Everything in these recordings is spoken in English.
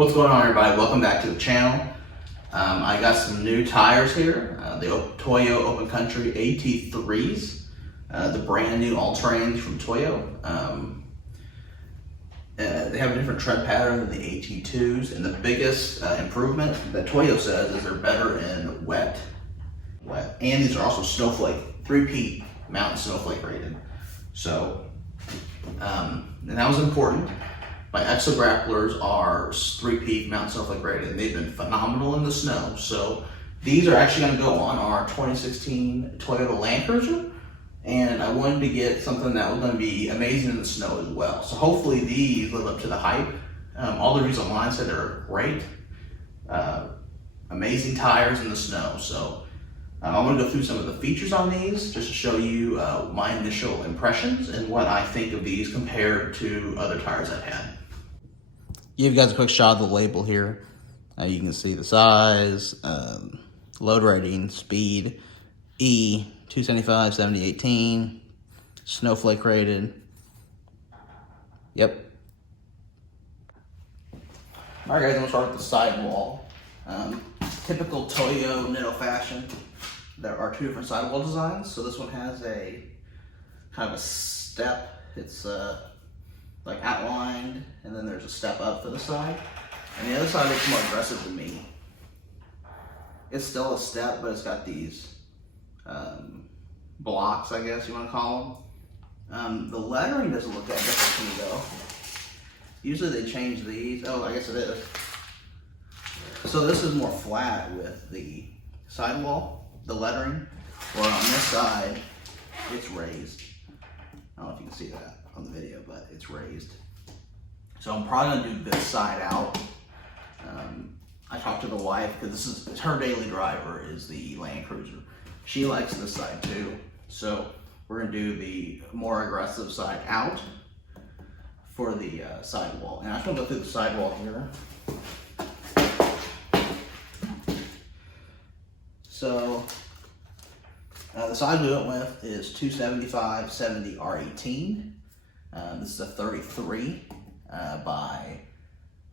What's going on, everybody? Welcome back to the channel. I got some new tires here, the Toyo Open Country AT3s, the brand new all-terrain from Toyo. They have a different tread pattern than the AT2s, and the biggest improvement that Toyo says is they're better in wet. And these are also snowflake, 3-peat mountain snowflake rated. So, and that was important. My Exo grapplers are 3-peat mountain snowflake rated, and they've been phenomenal in the snow. So these are actually going to go on our 2016 Toyota Land Cruiser, and I wanted to get something that was going to be amazing in the snow as well. So hopefully these live up to the hype. All the reviews online said they're great, amazing tires in the snow. So I want to go through some of the features on these just to show you my initial impressions and what I think of these compared to other tires I've had. Give you guys a quick shot of the label here. You can see the size, load rating, speed, E, 275, 70, 18, snowflake rated. Yep. All right, guys, I'm gonna start with the sidewall. Typical Toyo Nitto fashion. There are two different sidewall designs. So this one has a kind of a step. It's like outlined, and then there's a step up for the side. And the other side looks more aggressive to me. It's still a step, but it's got these blocks, I guess you want to call them. The lettering doesn't look that different to me though. Usually they change these. Oh, I guess it is. So this is more flat with the sidewall, the lettering, or on this side, it's raised. I don't know if you can see that on the video, but it's raised. So I'm probably gonna do this side out. I talked to the wife, because this is her daily driver, is the Land Cruiser. She likes this side too. So we're gonna do the more aggressive side out for the sidewall. And I just wanna go through the sidewall here. So the size we went with is 275 70 R18. This is a 33 by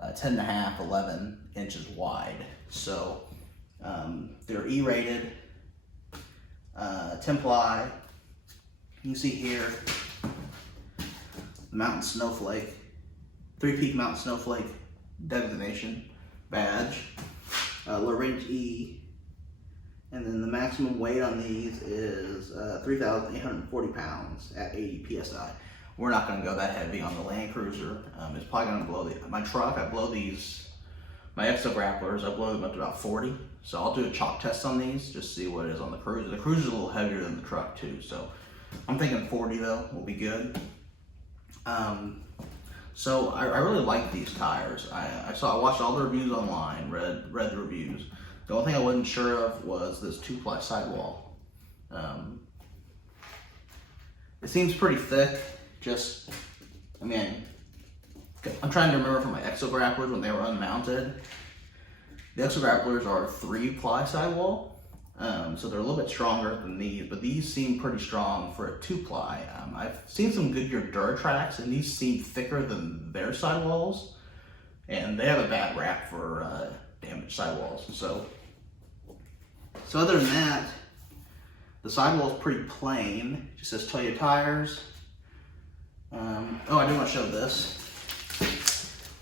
10.5, 11 inches wide. So they're E-rated, 10 ply. You can see here the mountain snowflake, 3-peak mountain snowflake designation badge, low range E. And then the maximum weight on these is 3,840 pounds at 80 PSI. We're not gonna go that heavy on the Land Cruiser. It's probably gonna blow my truck. I blow these, my Exo grapplers, I blow them up to about 40. So I'll do a chalk test on these, just see what it is on the Cruiser. The Cruiser's a little heavier than the truck too. So I'm thinking 40 though, will be good. So I really like these tires. I watched all the reviews online, read the reviews. The only thing I wasn't sure of was this 2-ply sidewall. It seems pretty thick. I mean, I'm trying to remember from my Exo grapplers when they were unmounted. The Exo grapplers are 3-ply sidewall, so they're a little bit stronger than these, but these seem pretty strong for a 2-ply. I've seen some Goodyear Duratracs, and these seem thicker than their sidewalls, and they have a bad rap for damaged sidewalls. So other than that, the sidewall is pretty plain. It just says Toyo tires. Oh, I do want to show this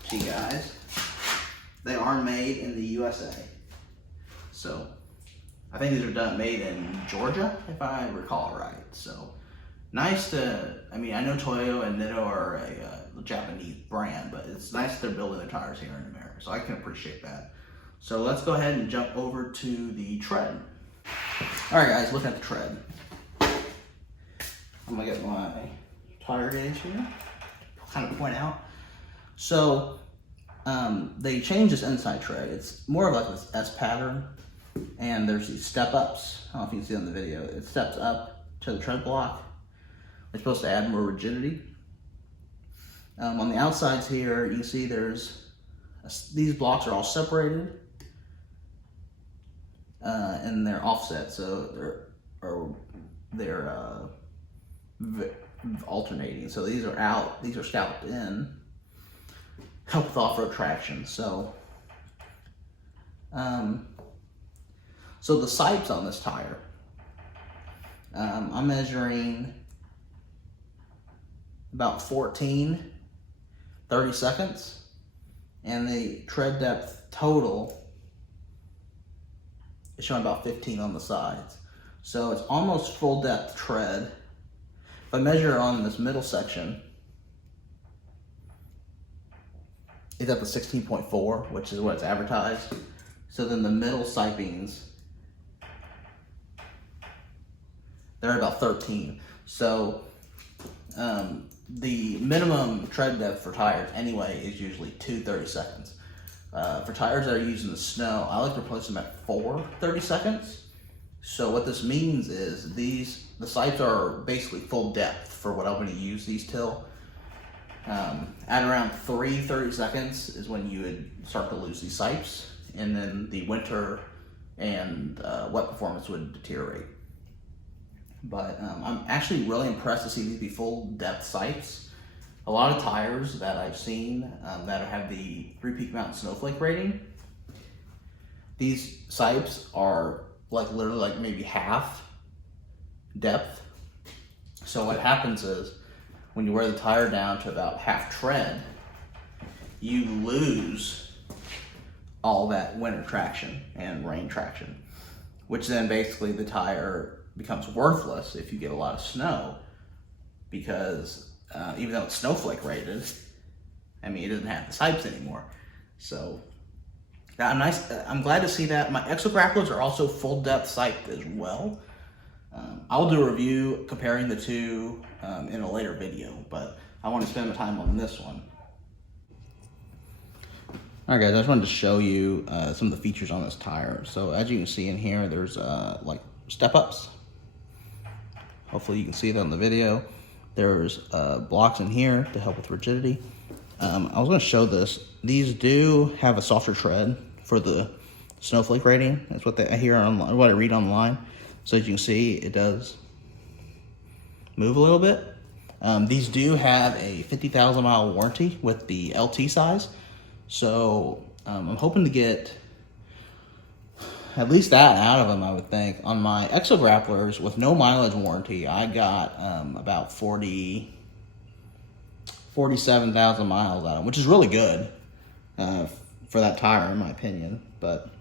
to you guys. They are made in the USA. So I think these are made in Georgia, if I recall right. So nice to, I mean, I know Toyo and Nitto are a Japanese brand, but it's nice they're building their tires here in America. So I can appreciate that. So let's go ahead and jump over to the tread. All right, guys, looking at the tread. I'm gonna get my tire gauge here to kind of point out. So they changed this inside tread. It's more of like this S pattern, and there's these step ups. I don't know if you can see on the video. It steps up to the tread block. It's supposed to add more rigidity. On the outsides here, you can see these blocks are all separated. And they're offset, so they're alternating. So these are out, these are scalloped in. help with off-road traction. So so the sipes on this tire, I'm measuring about 14, 30 seconds, and the tread depth total is showing about 15 on the sides. So it's almost full depth tread. If I measure on this middle section, it's up to 16.4, which is what it's advertised. So then the middle sipings, they're at about 13. So the minimum tread depth for tires anyway is usually 30 seconds. For tires that are used in the snow, I like to replace them at 30 seconds. So what this means is the sipes are basically full depth for what I'm going to use these till. At around 30 seconds is when you would start to lose these sipes, and then the winter and wet performance would deteriorate. But I'm actually really impressed to see these be full depth sipes. A lot of tires that I've seen that have the 3-peak mountain snowflake rating, these sipes are like literally like maybe half depth. So what happens is when you wear the tire down to about half tread, you lose all that winter traction and rain traction, which then basically the tire becomes worthless if you get a lot of snow, because even though it's snowflake rated, I mean, it doesn't have the sipes anymore. So I'm glad to see that. My Exo grapplers are also full depth siped as well. I'll do a review comparing the two in a later video, but I want to spend my time on this one. Alright guys, I just wanted to show you some of the features on this tire. So as you can see in here, there's like step-ups. Hopefully you can see that on the video. There's blocks in here to help with rigidity. I was going to show this. These do have a softer tread for the snowflake rating. That's what I hear online, what I read online. So as you can see, it does move a little bit. These do have a 50,000 mile warranty with the LT size. So I'm hoping to get at least that out of them, I would think. On my Exo grapplers with no mileage warranty, I got about 47,000 miles out of them, which is really good for that tire, in my opinion. But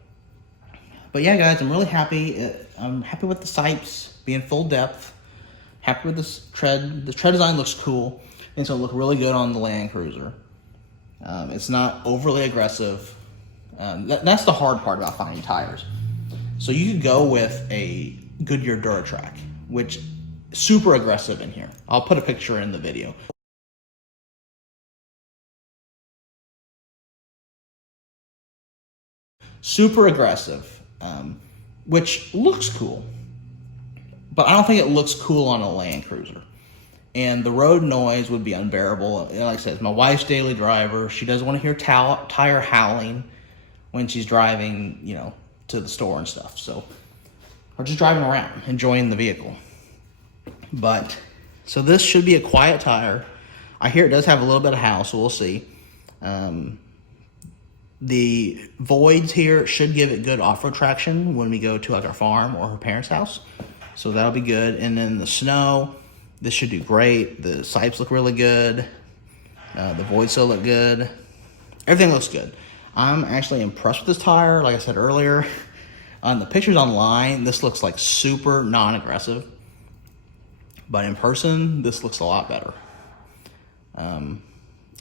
yeah, guys, I'm really happy. I'm happy with the sipes being full depth. Happy with this tread. The tread design looks cool. I think it's gonna look really good on the Land Cruiser. It's not overly aggressive. That's the hard part about finding tires. So you could go with a Goodyear Duratrack, which is super aggressive in here. I'll put a picture in the video. Super aggressive, which looks cool, but I don't think it looks cool on a Land Cruiser. And the road noise would be unbearable. Like I said, it's my wife's daily driver. She doesn't want to hear tire howling when she's driving, you know, to the store and stuff. So, or just driving around, enjoying the vehicle. But, so this should be a quiet tire. I hear it does have a little bit of howl, so we'll see. The voids here should give it good off-road traction when we go to like our farm or her parents' house. So that'll be good. And then the snow, this should do great. The sipes look really good. The voids still look good. Everything looks good. I'm actually impressed with this tire. Like I said earlier, on the pictures online, this looks like super non-aggressive. But in person, this looks a lot better.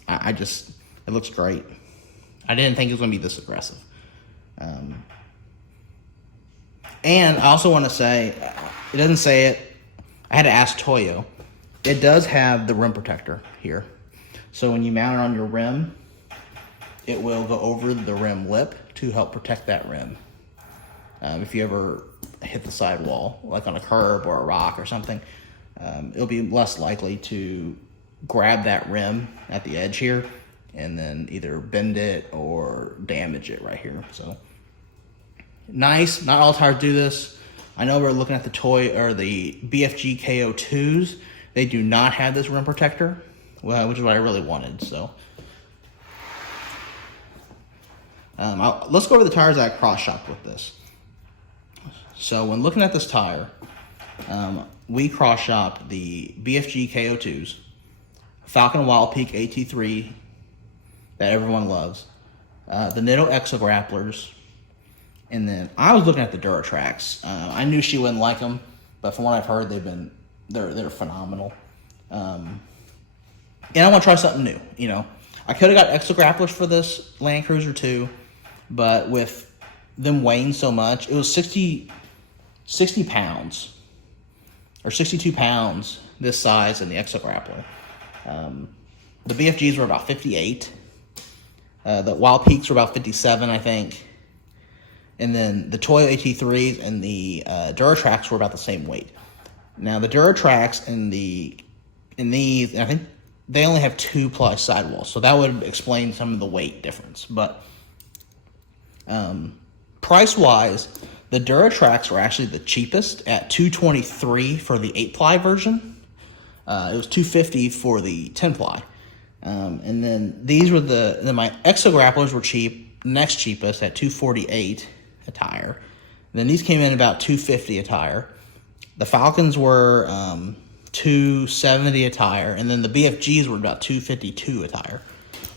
It looks great. I didn't think it was going to be this aggressive. And I also want to say, it doesn't say it. I had to ask Toyo. It does have the rim protector here. So when you mount it on your rim, it will go over the rim lip to help protect that rim. If you ever hit the sidewall, like on a curb or a rock or something, it'll be less likely to grab that rim at the edge here and then either bend it or damage it right here. So nice. Not all tires do this. I know we're looking at the Toyo or the BFG KO2s. They do not have this rim protector, which is what I really wanted. So Let's go over the tires that I cross-shopped with this. So when looking at this tire, we cross-shopped the BFG KO2s, Falcon Wild Peak AT3 that everyone loves, the Nitto Exo Grapplers, and then I was looking at the Duratrax. I knew she wouldn't like them, but from what I've heard, they're phenomenal. And I want to try something new. You know, I could have got Exo Grapplers for this Land Cruiser too, but with them weighing so much, it was 60 pounds or 62 pounds this size in the Exo Grappler. The BFGs were about 58. The Wild Peaks were about 57, I think. And then the Toyo AT3s and the Duratrax were about the same weight. Now the Duratrax and these, I think they only have 2+ sidewalls, so that would explain some of the weight difference. But price-wise, the Duratrax were actually the cheapest at $223 for the 8-ply version. It was $250 for the 10-ply. And then these were my Exo Grapplers were cheap, next cheapest at $248 a tire. And then these came in about $250 a tire. The Falcons were $270 a tire, and then the BFGs were about $252 a tire.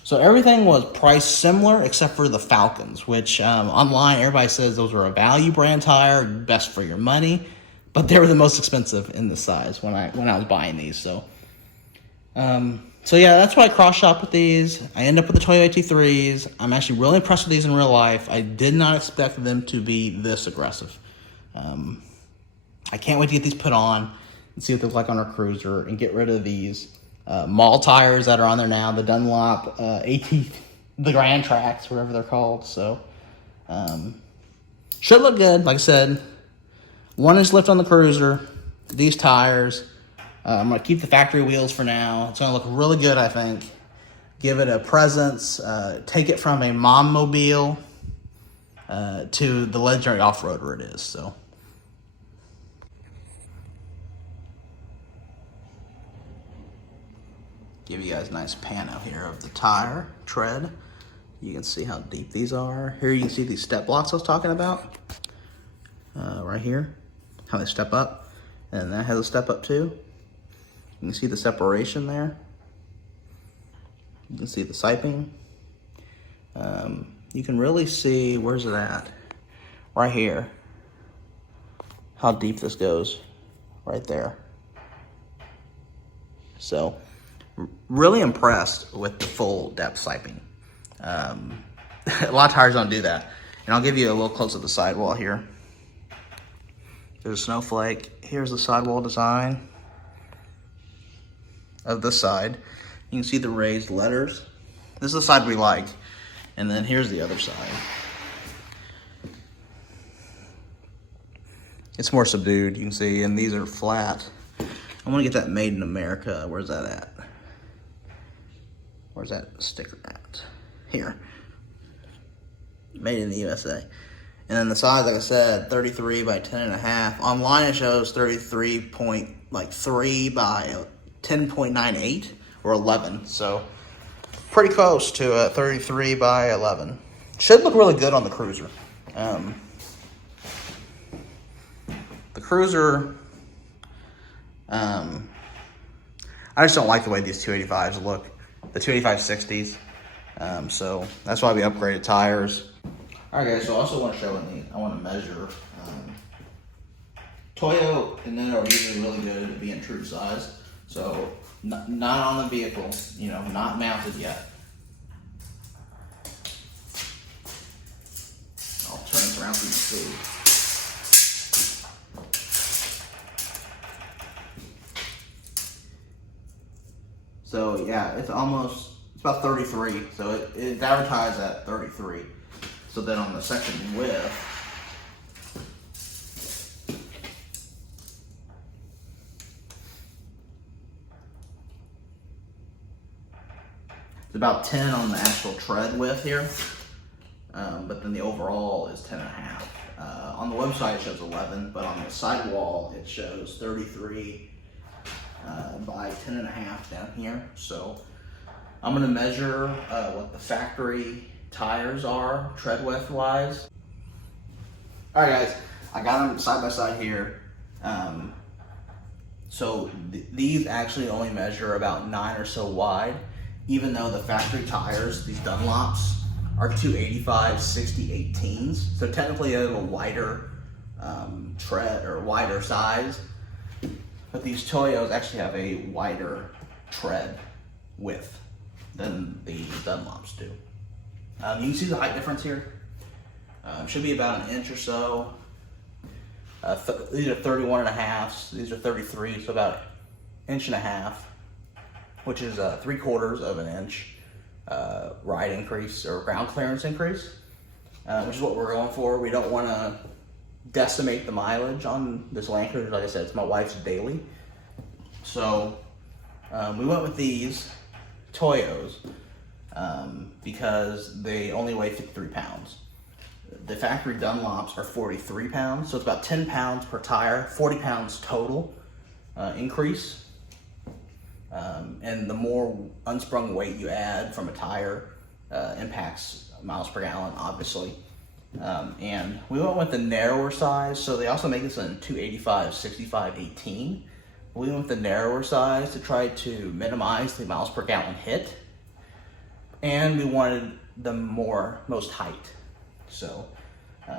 So everything was priced similar except for the Falcons, which online everybody says those are a value brand tire, best for your money, but they were the most expensive in this size when I was buying these. So yeah, that's why I cross-shop with these. I end up with the Toyo AT3s. I'm actually really impressed with these in real life. I did not expect them to be this aggressive. I can't wait to get these put on and see what they look like on our cruiser and get rid of these mall tires that are on there now, the Dunlop the Grand Tracks, whatever they're called. So should look good. Like I said, 1-inch lift on the cruiser, these tires. I'm going to keep the factory wheels for now. It's going to look really good, I think. Give it a presence. Take it from a mom mobile to the legendary off-roader it is. So, give you guys a nice pan out here of the tire tread. You can see how deep these are. Here you can see these step blocks I was talking about. Right here, how they step up. And that has a step up too. You can see the separation there. You can see the siping. You can really see, where's it at? Right here. How deep this goes. Right there. So, really impressed with the full depth siping. A lot of tires don't do that. And I'll give you a little close of the sidewall here. There's a snowflake. Here's the sidewall design of this side. You can see the raised letters. This is the side we like. And then here's the other side. It's more subdued, you can see, and these are flat. I want to get that made in America. Where's that at? Where's that sticker at? Here. Made in the USA. And then the size, like I said, 33 by 10.5. Online it shows 33.3 by 10.98 or 11. So pretty close to a 33 by 11. Should look really good on the cruiser. The cruiser, I just don't like the way these 285s look. The 285 60s. So that's why we upgraded tires. Alright guys, so I also want to show I want to measure. Toyo and Nitto are usually really good at being true to size. So not on the vehicle, you know, not mounted yet. I'll turn this around so you can see. So yeah, it's about 33. So it's advertised at 33. So then on the section width, it's about 10 on the actual tread width here, but then the overall is 10.5. On the website it shows 11, but on the sidewall it shows 33 by 10.5 down here. So I'm gonna measure what the factory tires are tread width wise. All right, guys, I got them side by side here. So these actually only measure about 9 or so wide, even though the factory tires, these Dunlops, are 285 60/18s. So technically they have a wider tread or wider size, but these Toyos actually have a wider tread width than the Dunlops do. You can see the height difference here. Should be about an inch or so. These are 31.5, these are 33, so about an inch and a half, which is 3/4 of an inch ride increase or ground clearance increase, which is what we're going for. We don't want to decimate the mileage on this Land Cruiser. Like I said, it's my wife's daily. So we went with these Toyos because they only weigh 53 pounds. The factory Dunlops are 43 pounds, so it's about 10 pounds per tire, 40 pounds total increase. And the more unsprung weight you add from a tire impacts miles per gallon, obviously. And we went with the narrower size, so they also make this in 285 65/18. We went with the narrower size to try to minimize the miles per gallon hit, and we wanted the most height. So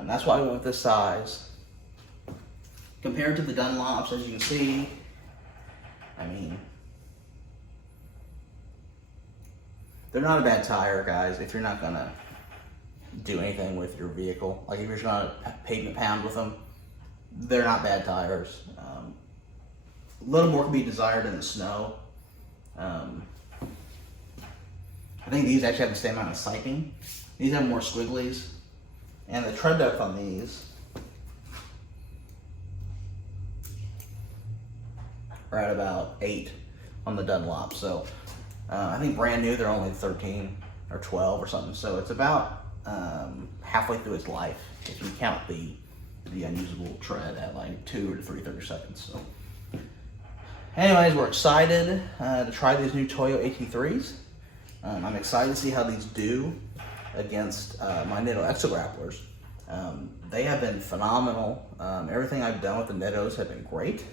that's why we went with this size. Compared to the Dunlops, as you can see, I mean, they're not a bad tire, guys, if you're not gonna do anything with your vehicle. Like if you're just gonna pavement pound with them, they're not bad tires. A little more can be desired in the snow. I think these actually have the same amount of siping. These have more squigglies. And the tread depth on these are at about 8 on the Dunlop. So I think brand new, they're only 13 or 12 or something. So it's about halfway through its life if you count the unusable tread at like 2 to 3/30 seconds. So anyways, we're excited to try these new Toyo AT3s. I'm excited to see how these do against my Nitto Exo Grapplers. They have been phenomenal. Everything I've done with the Nittos have been great.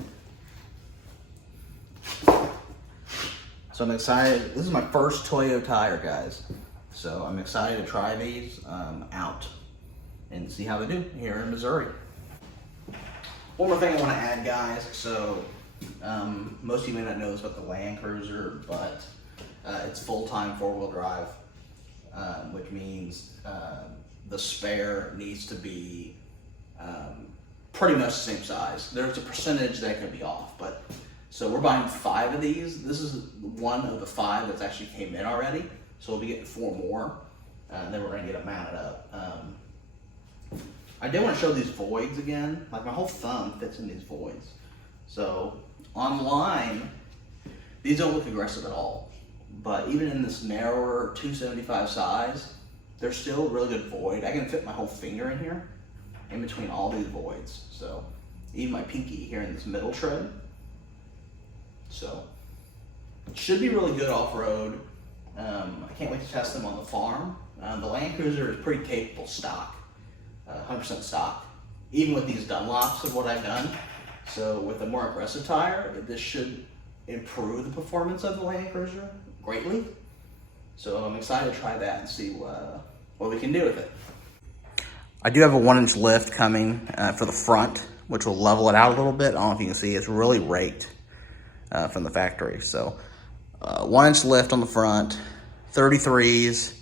So I'm excited. This is my first Toyo tire, guys. So I'm excited to try these out and see how they do here in Missouri. One more thing I want to add, guys. So most of you may not know this about the Land Cruiser, but it's full-time 4-wheel drive. Which means the spare needs to be pretty much the same size. There's a percentage that could be off, but so we're buying 5 of these. This is one of the 5 that's actually came in already, so we'll be getting 4 more, and then we're gonna get them mounted up. I did want to show these voids again. Like my whole thumb fits in these voids. So online, these don't look aggressive at all. But even in this narrower 275 size, they're still a really good void. I can fit my whole finger in here, in between all these voids. So even my pinky here in this middle tread. So it should be really good off-road. I can't wait to test them on the farm. The Land Cruiser is pretty capable stock, 100% stock. Even with these Dunlops of what I've done. So with a more aggressive tire, this should improve the performance of the Land Cruiser greatly. So I'm excited to try that and see what we can do with it. I do have a 1-inch lift coming for the front, which will level it out a little bit. I don't know if you can see, it's really raked from the factory. So 1-inch lift on the front, 33s,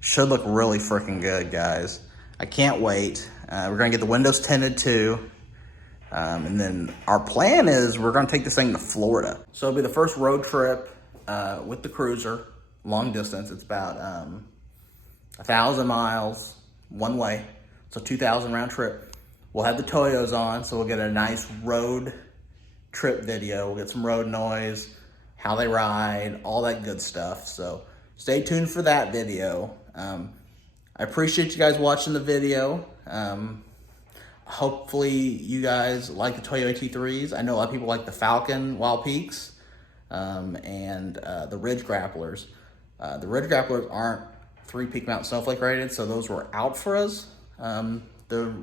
should look really freaking good, guys. I can't wait. We're gonna get the windows tinted too. And then our plan is we're gonna take this thing to Florida. So it'll be the first road trip with the Cruiser, long distance. It's about 1,000 miles one way, so 2,000 round trip. We'll have the Toyos on, so we'll get a nice road trip video. We'll get some road noise, how they ride, all that good stuff. So stay tuned for that video. I appreciate you guys watching the video. Hopefully you guys like the Toyo AT3s. I know a lot of people like the Falcon Wild Peaks and the Ridge Grapplers. The Ridge Grapplers aren't 3 peak mount snowflake rated, so those were out for us. The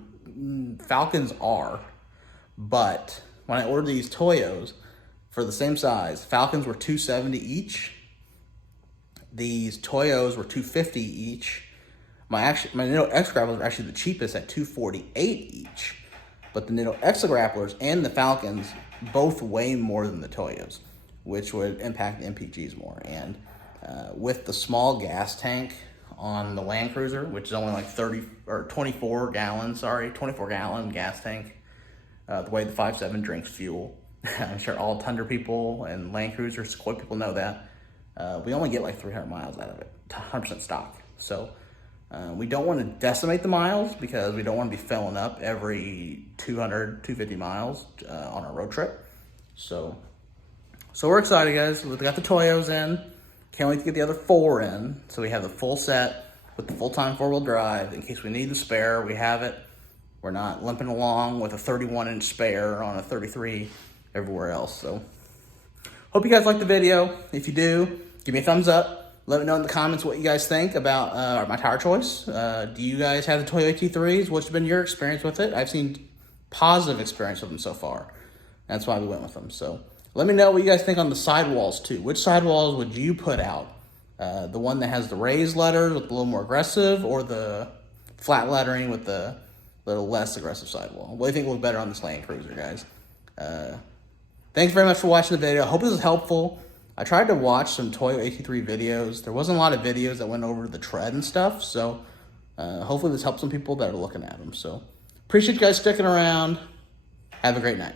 Falcons are, but when I ordered these Toyos for the same size, Falcons were $270 each. These Toyos were $250 each. My Nitto X grapplers are actually the cheapest at $248 each. But the Nitto X grapplers and the Falcons both weigh more than the Toyos, which would impact the MPGs more. And with the small gas tank on the Land Cruiser, which is only like 24 gallon gas tank, the way the 5.7 drinks fuel. I'm sure all Thunder people and Land Cruiser Sequoia people know that. We only get like 300 miles out of it, 100% stock. So we don't want to decimate the miles because we don't want to be filling up every 200, 250 miles on our road trip. So we're excited, guys. We got the Toyos in. Can't wait to get the other 4 in. So we have the full set with the full-time 4-wheel drive. In case we need the spare, we have it. We're not limping along with a 31-inch spare on a 33 everywhere else. So hope you guys liked the video. If you do, give me a thumbs up. Let me know in the comments what you guys think about my tire choice. Do you guys have the Toyo AT3s? What's been your experience with it? I've seen positive experience with them so far. That's why we went with them. So let me know what you guys think on the sidewalls too. Which sidewalls would you put out? The one that has the raised letters with a little more aggressive, or the flat lettering with the little less aggressive sidewall? What do you think will look better on this Land Cruiser, guys? Thanks very much for watching the video. I hope this is helpful. I tried to watch some Toyo AT3 videos. There wasn't a lot of videos that went over the tread and stuff, so hopefully this helps some people that are looking at them. So appreciate you guys sticking around. Have a great night.